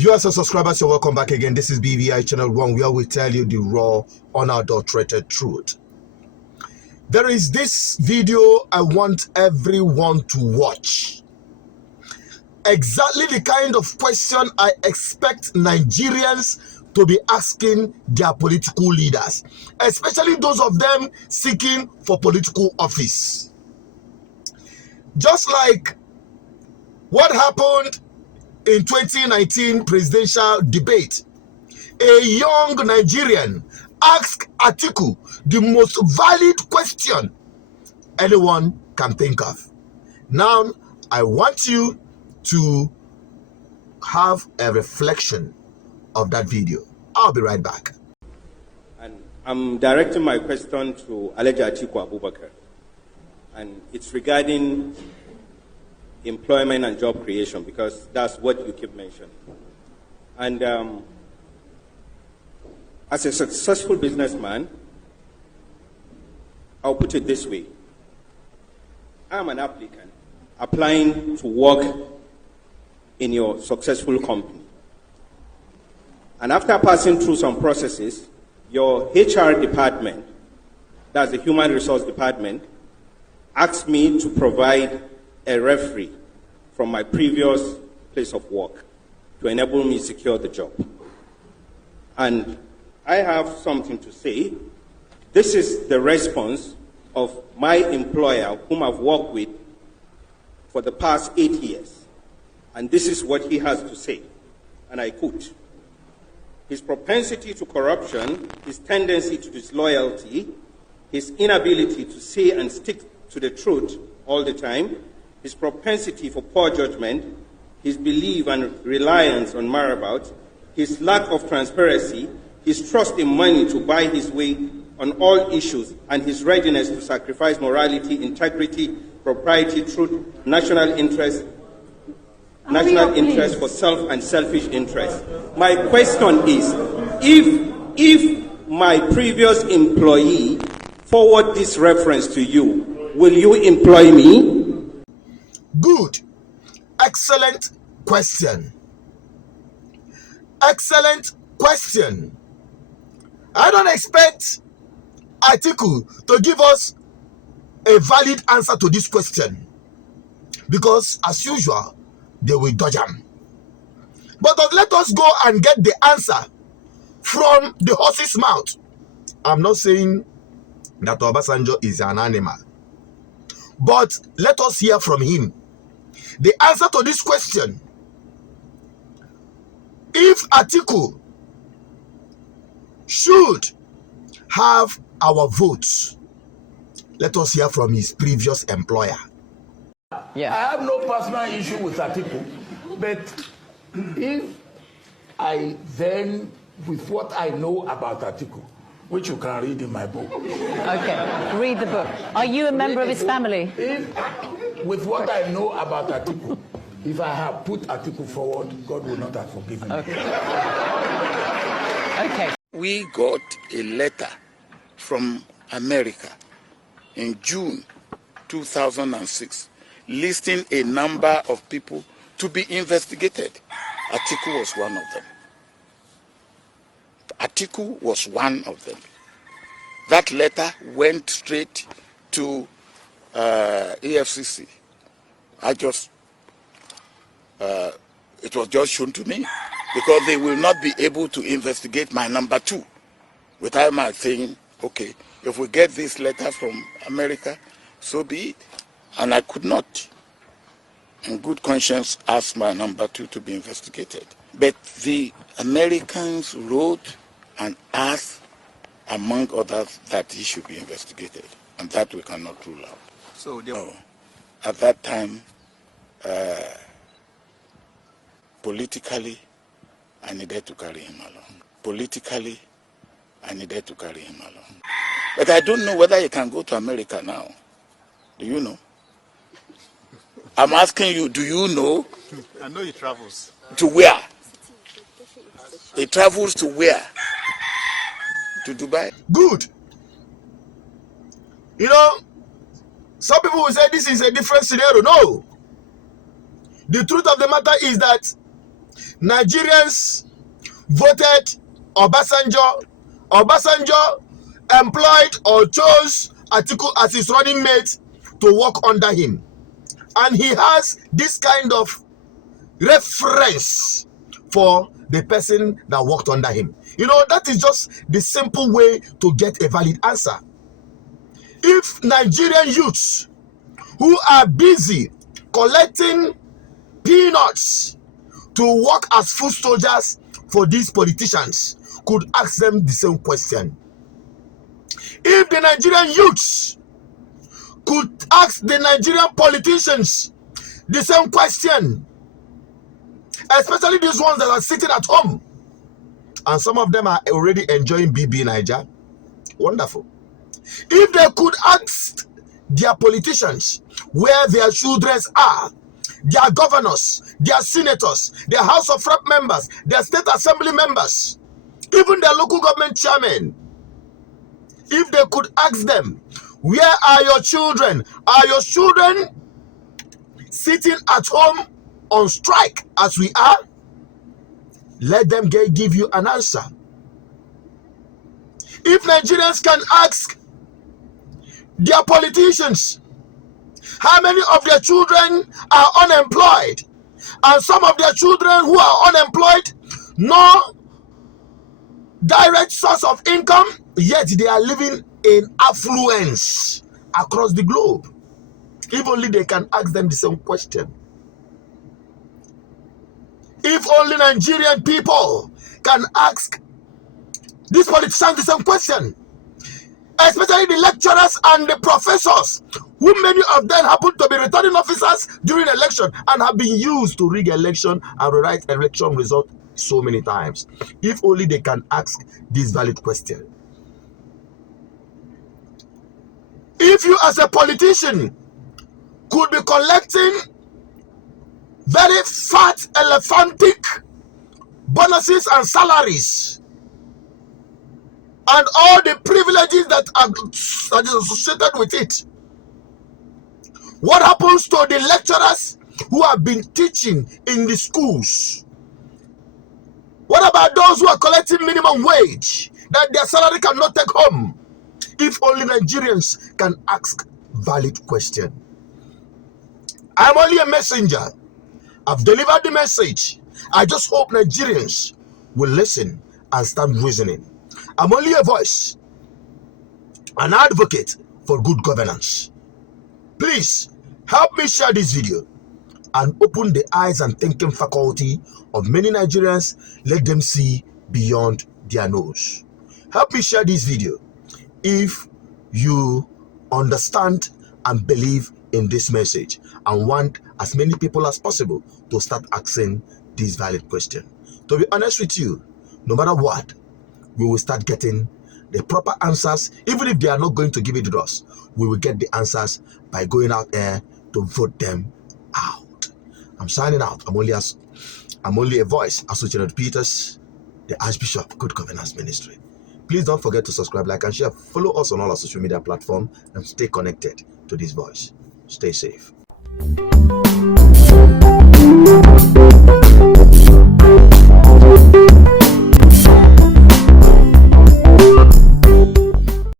Viewers and subscribers, you're welcome back again. This is BVI Channel 1, where we tell you the raw, unadulterated truth. There is this video I want everyone to watch. Exactly the kind of question I expect Nigerians to be asking their political leaders, especially those of them seeking for political office. Just like what happened in 2019 presidential debate, a young Nigerian asked Atiku the most valid question anyone can think of. Now, I want you to have a reflection of that video. I'll be right back. And I'm directing my question to Atiku Abubakar, and it's regarding employment and job creation, because that's what you keep mentioning. And as a successful businessman, I'll put it this way. I'm an applicant applying to work in your successful company. And after passing through some processes, your HR department, that's the human resource department, asked me to provide a referee from my previous place of work to enable me to secure the job. And I have something to say. This is the response of my employer, whom I've worked with for the past 8 years. And this is what he has to say, and I quote: his propensity to corruption, his tendency to disloyalty, his inability to say and stick to the truth all the time, his propensity for poor judgment, his belief and reliance on marabout, his lack of transparency, his trust in money to buy his way on all issues, and his readiness to sacrifice morality, integrity, propriety, truth, national interest for self and selfish interest. My question is, if my previous employee forward this reference to you, will you employ me? Good. Excellent question. Excellent question. I don't expect Atiku to give us a valid answer to this question, because as usual, they will dodge him. But let us go and get the answer from the horse's mouth. I'm not saying that Obasanjo is an animal, but let us hear from him the answer to this question. If Atiku should have our votes, let us hear from his previous employer. Yeah. I have no personal issue with Atiku, but if I then, with what I know about Atiku, which you can read in my book. Okay, read the book. Are you a member of his family? If, with what I know about Atiku, if I have put Atiku forward, God will not have forgiven me. Okay. Okay. We got a letter from America in June 2006 listing a number of people to be investigated. Atiku was one of them. Atiku was one of them. That letter went straight to EFCC. It was just shown to me, because they will not be able to investigate my number two without my saying, okay, if we get this letter from America, so be it. And I could not, in good conscience, ask my number two to be investigated. But the Americans wrote and asked, among others, that he should be investigated, and that we cannot rule out. So no, at that time, politically, I needed to carry him along. Politically, I needed to carry him along. But I don't know whether he can go to America now. Do you know? I'm asking you, do you know? I know he travels. To where? He travels to where? To Dubai? Good. You know, some people will say this is a different scenario. No. The truth of the matter is that Nigerians voted Obasanjo. Obasanjo employed or chose Atiku as his running mate to work under him. And he has this kind of reference for the person that worked under him. You know, that is just the simple way to get a valid answer. If Nigerian youths who are busy collecting peanuts to work as foot soldiers for these politicians could ask them the same question, if the Nigerian youths could ask the Nigerian politicians the same question, especially these ones that are sitting at home, and some of them are already enjoying BB Niger, wonderful. If they could ask their politicians where their children are, their governors, their senators, their House of Rep members, their state assembly members, even their local government chairmen, if they could ask them, where are your children? Are your children sitting at home on strike as we are? Let them give you an answer. If Nigerians can ask their politicians how many of their children are unemployed, and some of their children who are unemployed, no direct source of income, yet they are living in affluence across the globe. If only they can ask them the same question. If only Nigerian people can ask these politicians the same question, especially the lecturers and the professors, who many of them happen to be returning officers during election and have been used to rig election and rewrite election result so many times. If only they can ask this valid question. If you as a politician could be collecting very fat, elephantic bonuses and salaries and all the privileges that are associated with it, what happens to the lecturers who have been teaching in the schools? What about those who are collecting minimum wage that their salary cannot take home? If only Nigerians can ask valid question. I'm only a messenger. I've delivered the message. I just hope Nigerians will listen and start reasoning. I'm only a voice, an advocate for good governance. Please help me share this video and open the eyes and thinking faculty of many Nigerians. Let them see beyond their nose. Help me share this video if you understand and believe in this message and want as many people as possible to start asking this valid question. To be honest with you, no matter what, we will start getting the proper answers. Even if they are not going to give it to us, we will get the answers by going out there to vote them out. I'm signing out. I'm only a voice associated with Peters, the Archbishop Good Governance Ministry. Please don't forget to subscribe, like, and share. Follow us on all our social media platforms and stay connected to this voice. Stay safe.